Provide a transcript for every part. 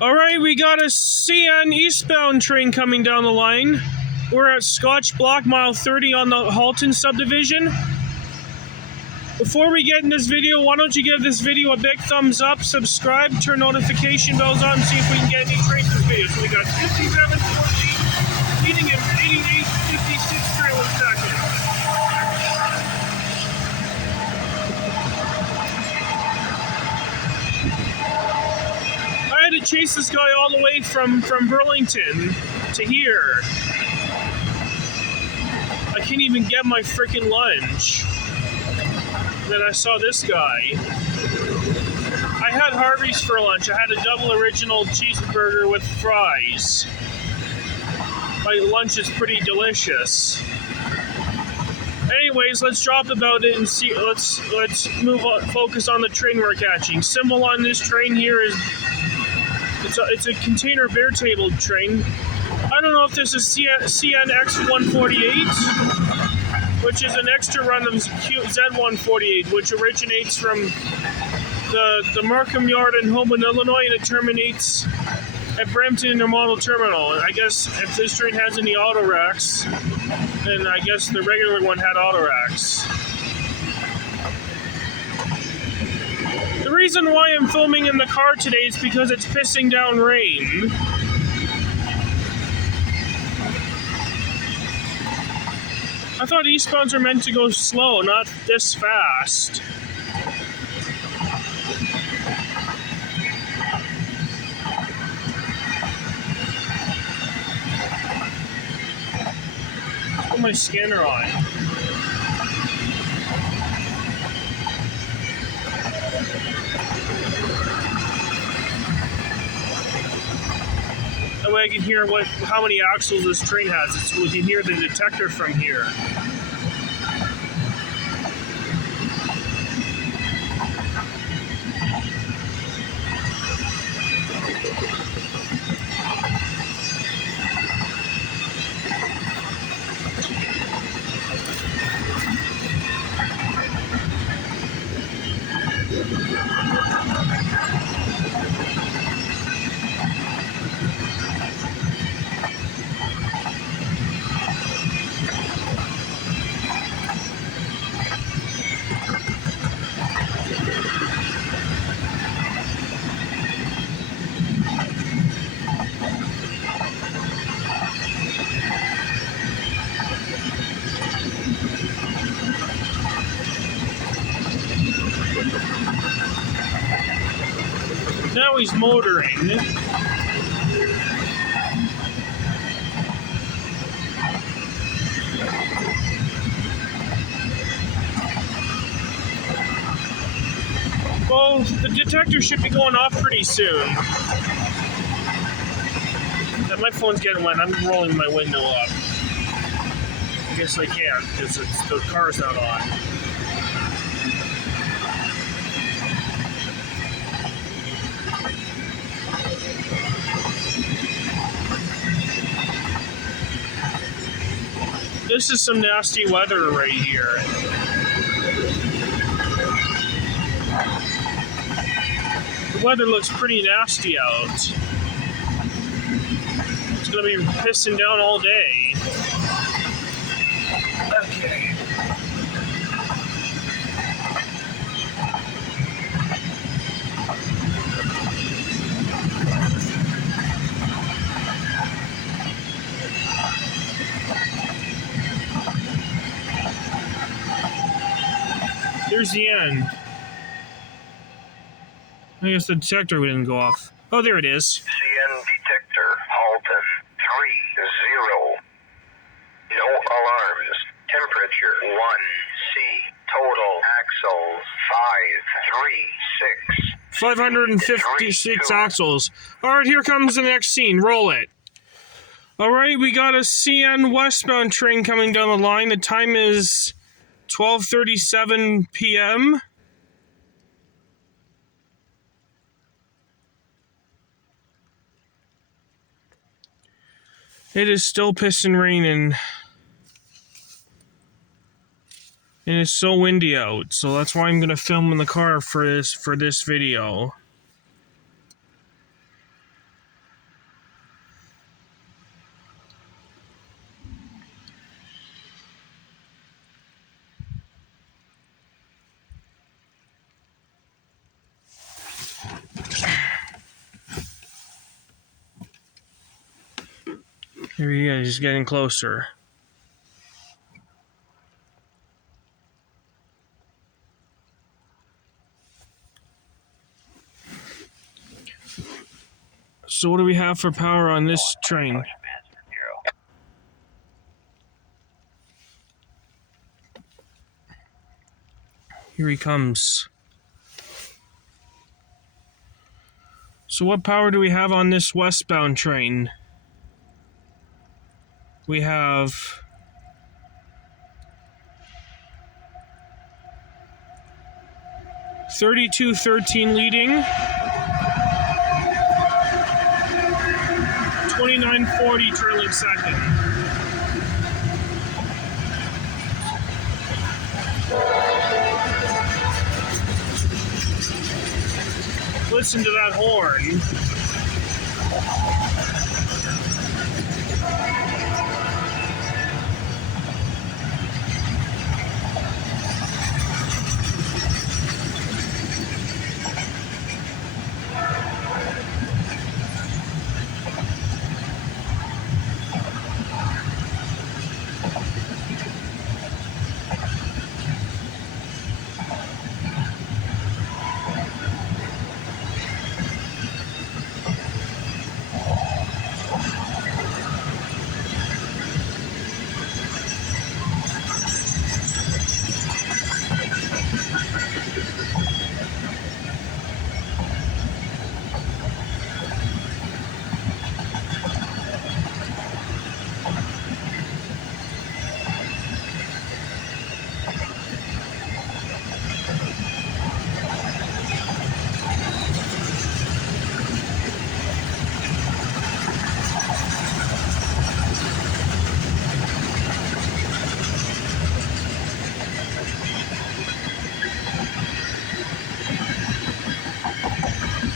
Alright, we got a CN eastbound train coming down the line. We're at Scotch block mile 30 on the Halton Subdivision. Before we get in this video, why don't you give this video a big thumbs up, subscribe, turn notification bells on, see if we can get any trains in this video. So we got 57, 14, leading in 88, 56 trailer seconds. I had to chase this guy all the way from Burlington to here. I can't even get my freaking lunch. Then I saw this guy. I had Harvey's for lunch. I had a double original cheeseburger with fries. My lunch is pretty delicious. Anyways, let's drop about it and see. Let's move on. Focus on the train we're catching. Symbol on this train here is it's a container bare table train. I don't know if this is CNX 148. Which is an extra run of Z148, which originates from the Markham Yard in Hoboken, Illinois, and it terminates at Brampton Intermodal Terminal. And I guess if this train has any auto racks, then I guess the regular one had auto racks. The reason why I'm filming in the car today is because it's pissing down rain. I thought eastbounds are meant to go slow, not this fast. Put my scanner on. That way I can hear how many axles this train has. We can hear the detector from here. Now he's motoring. Well, the detector should be going off pretty soon. And my phone's getting wet. I'm rolling my window up. I guess I can't because the car's not on. This is some nasty weather right here. The weather looks pretty nasty out. It's gonna be pissing down all day. Okay. There's the end. I guess the detector didn't go off. Oh, there it is. CN detector, Halton 30. No alarms. Temperature 1C. Total axles 536. 556 axles. Alright, here comes the next scene. Roll it. Alright, we got a CN westbound train coming down the line. The time is 12:37 p.m. It is still pissing raining. And it's so windy out, so that's why I'm gonna film in the car for this video. Here he is, he's getting closer. So what do we have for power on this train? Here he comes. So what power do we have on this westbound train? We have 3213 leading, 2940 trailing second. Listen to that horn.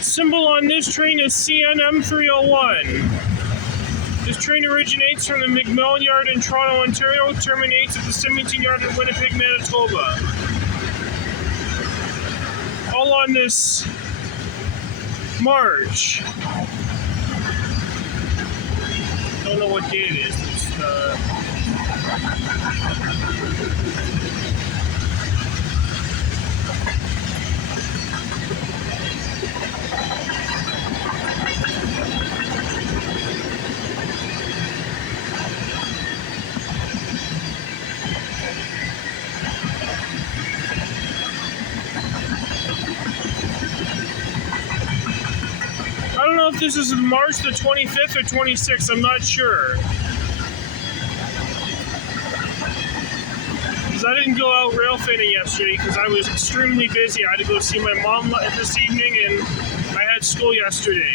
Symbol on this train is CNM301. This train originates from the McMillan Yard in Toronto, Ontario, terminates at the Symington Yard in Winnipeg, Manitoba. All on this march. Don't know what day it is. I don't know if this is March the 25th or 26th, I'm not sure. Because I didn't go out railfanning yesterday because I was extremely busy. I had to go see my mom this evening and I had school yesterday.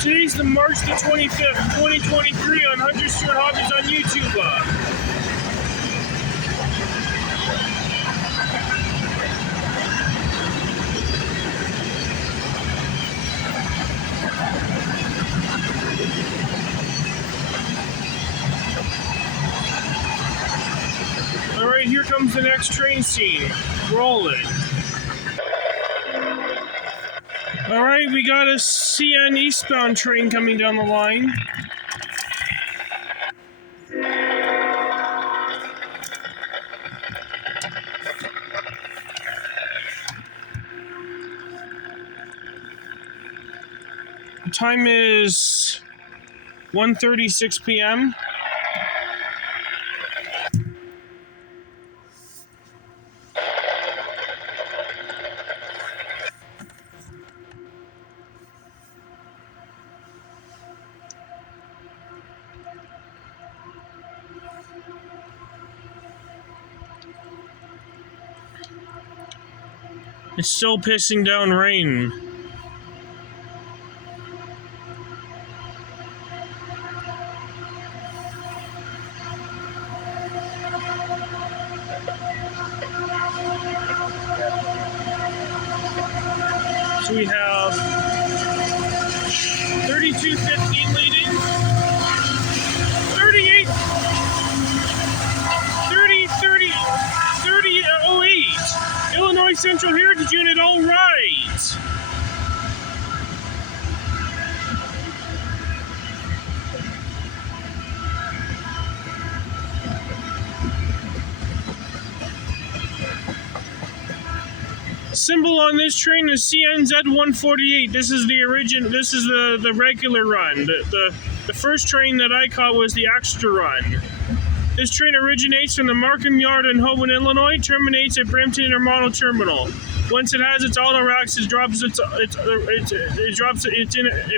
Today's the March the 25th, 2023 on Stewart Hobbies on YouTube. All right, here comes the next train scene. Rolling. All right, we got a CN eastbound train coming down the line. The time is 1:36 p.m. It's still pissing down rain. So we have 32:15 leading, 38, 30:08. Illinois Central Heritage Unit, all right. Symbol on this train is CNZ148. This is the the regular run. The first train that I caught was the extra run. This train originates from the Markham Yard in Hoboken, Illinois, terminates at Brampton Intermodal Terminal. Once it has its auto racks, if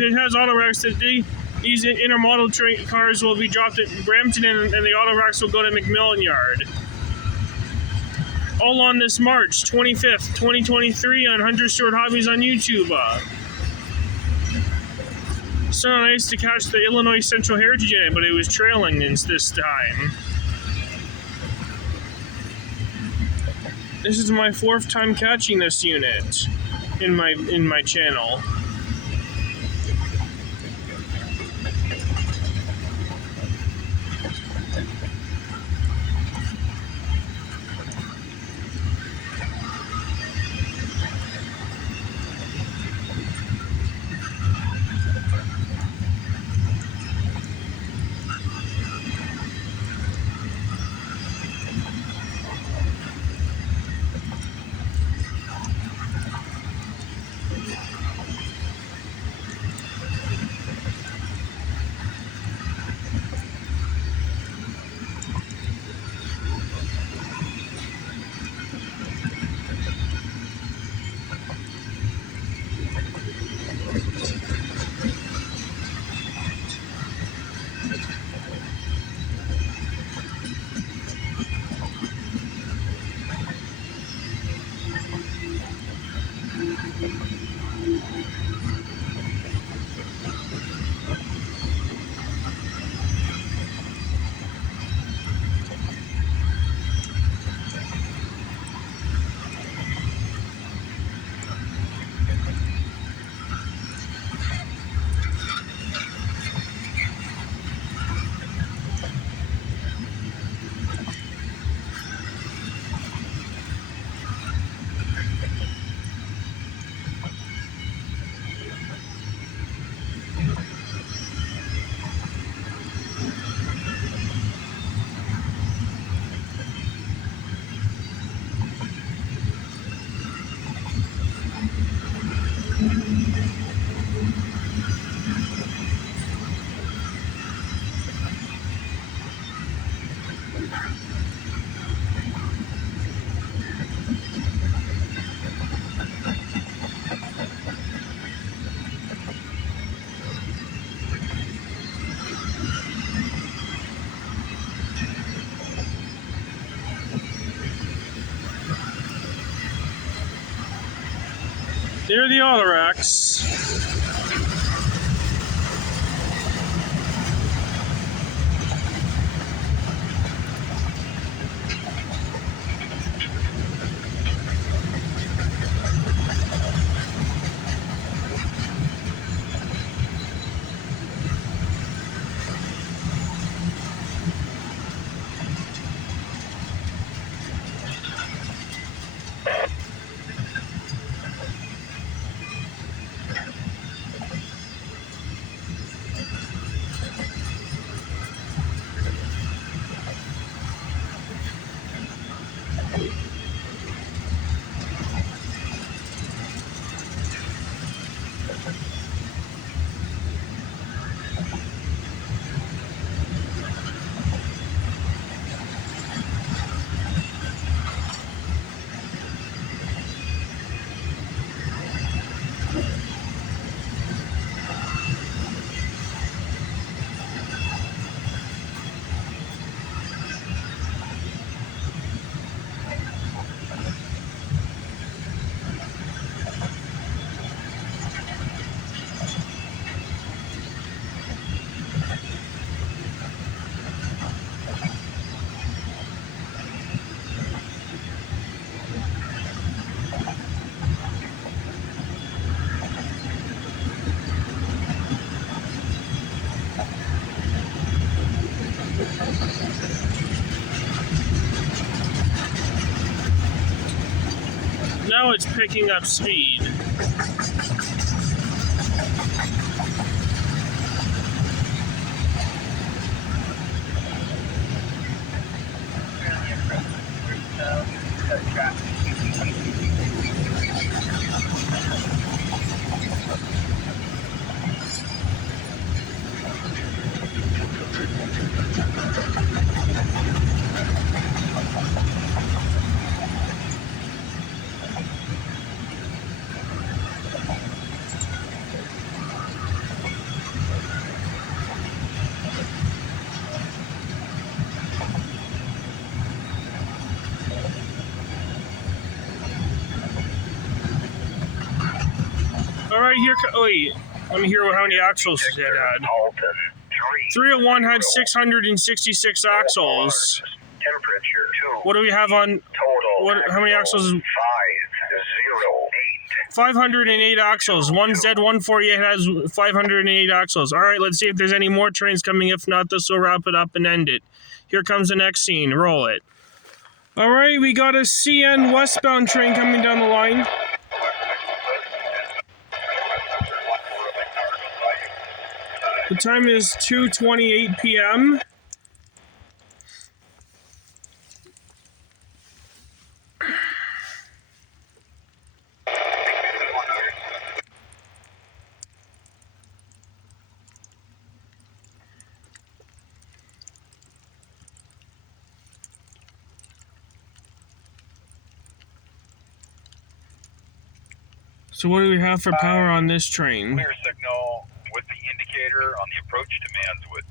it has auto racks, these intermodal train cars will be dropped at Brampton, and the auto racks will go to McMillan Yard. All on this March 25th, 2023 on Hunter Stewart Hobbies on YouTube. So nice to catch the Illinois Central Heritage Unit, but it was trailing this time. This is my 4th time catching this unit in my channel. There are the auto racks. Now it's picking up speed. All right, here. Wait, let me hear how many axles it had. Halton 301 had 666 axles. Temperature 2. What do we have on? Total. How many axles? 508. 508 axles. One Z148 has 508 axles. All right, let's see if there's any more trains coming. If not, this will wrap it up and end it. Here comes the next scene. Roll it. All right, we got a CN westbound train coming down the line. The time is 2:28 p.m. So what do we have for power on this train? Clear signal with the indicator on the approach to Manswood.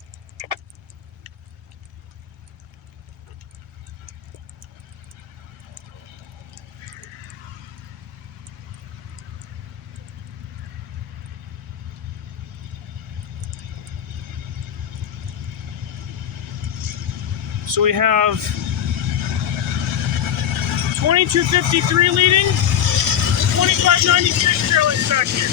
So we have 2253 leading, 2596 trailing second.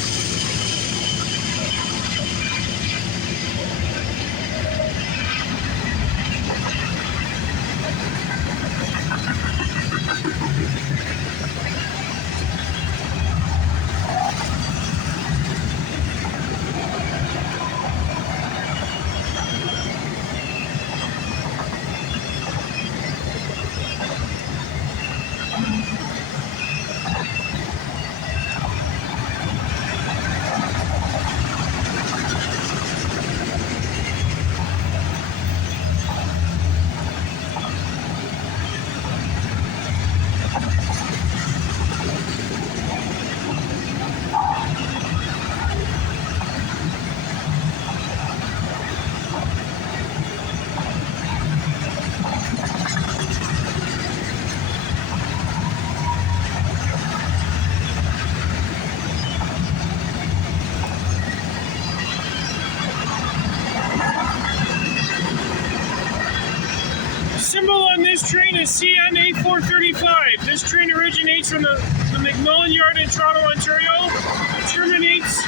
Symbol on this train is CN8435. This train originates from the McMillan Yard in Toronto, Ontario. It terminates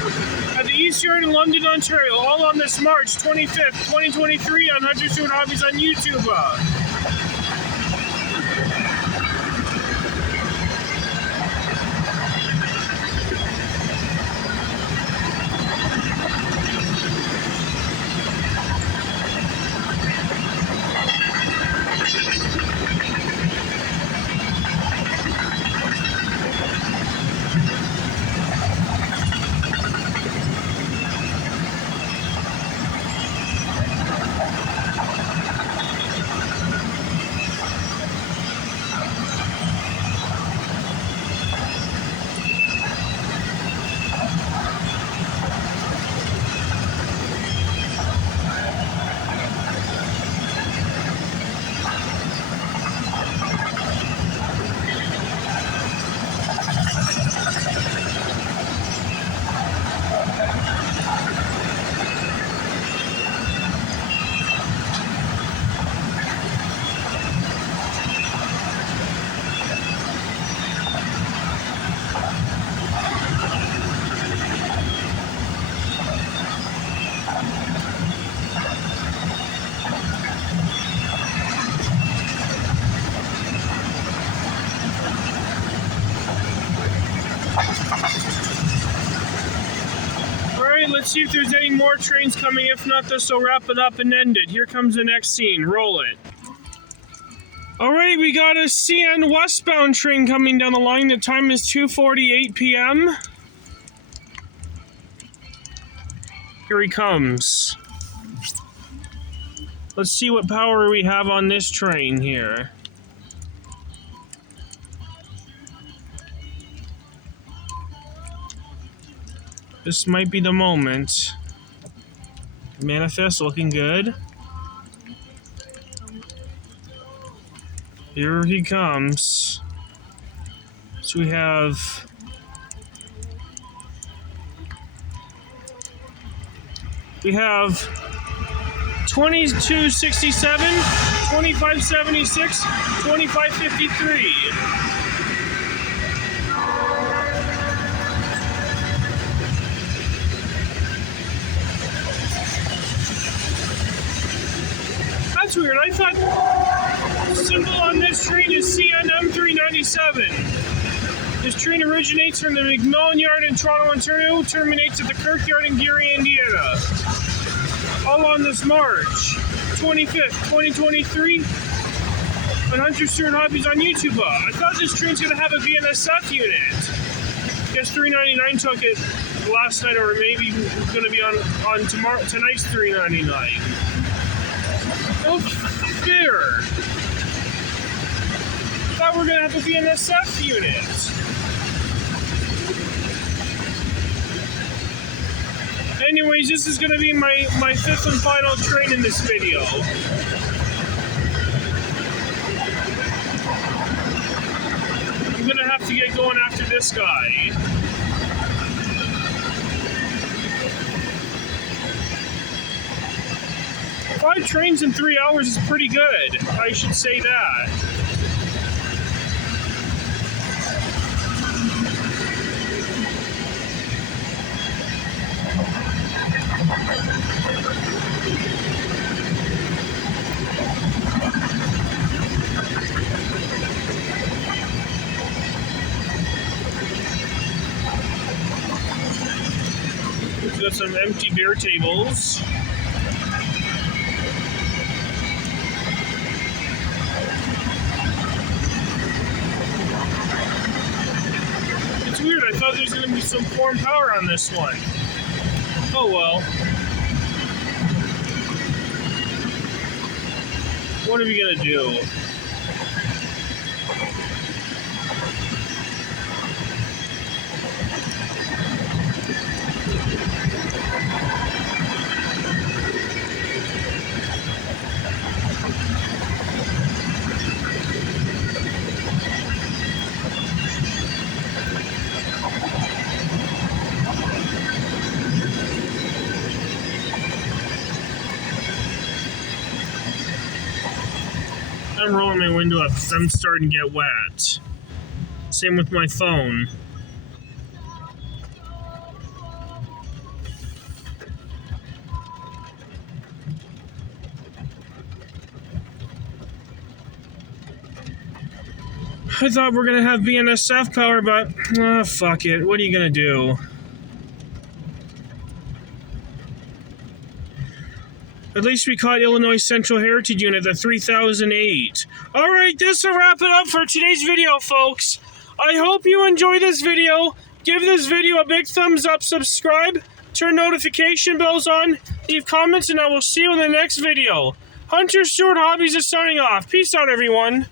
at the East Yard in London, Ontario. All on this March 25th, 2023 on Hunter Stewart Hobbies on YouTube. see if there's any more trains coming. If not, this will wrap it up and end it. Here comes the next scene. Roll it. Alright, we got a CN Westbound train coming down the line. The time is 2:48 p.m. Here he comes. Let's see what power we have on this train here. This might be the moment. Manifest looking good. Here he comes. So we have... We have 2267, 2576, 2553. That's weird. I thought the symbol on this train is CNM 397. This train originates from the McMillan Yard in Toronto, Ontario, terminates at the Kirkyard in Gary, Indiana. All on this March 25th, 2023 on Hunter Stewart Hobbies on YouTube. I thought this train's going to have a BNSF unit. Guess 399 took it last night, or maybe it's going to be on tonight's 399. Oh, fair. Thought we were going to have a BNSF unit. Anyways, this is going to be my fifth and final train in this video. I'm going to have to get going after this guy. Five trains in 3 hours is pretty good. I should say that. We've got some empty beer tables. It's weird, I thought there was going to be some foreign power on this one. Oh well. What are we going to do? I'm rolling my window up because I'm starting to get wet. Same with my phone. I thought we were going to have BNSF power, but fuck it. What are you going to do? At least we caught Illinois Central Heritage Unit, the 3008. Alright, this will wrap it up for today's video, folks. I hope you enjoy this video. Give this video a big thumbs up, subscribe, turn notification bells on, leave comments, and I will see you in the next video. Hunter Stewart Hobbies is signing off. Peace out, everyone.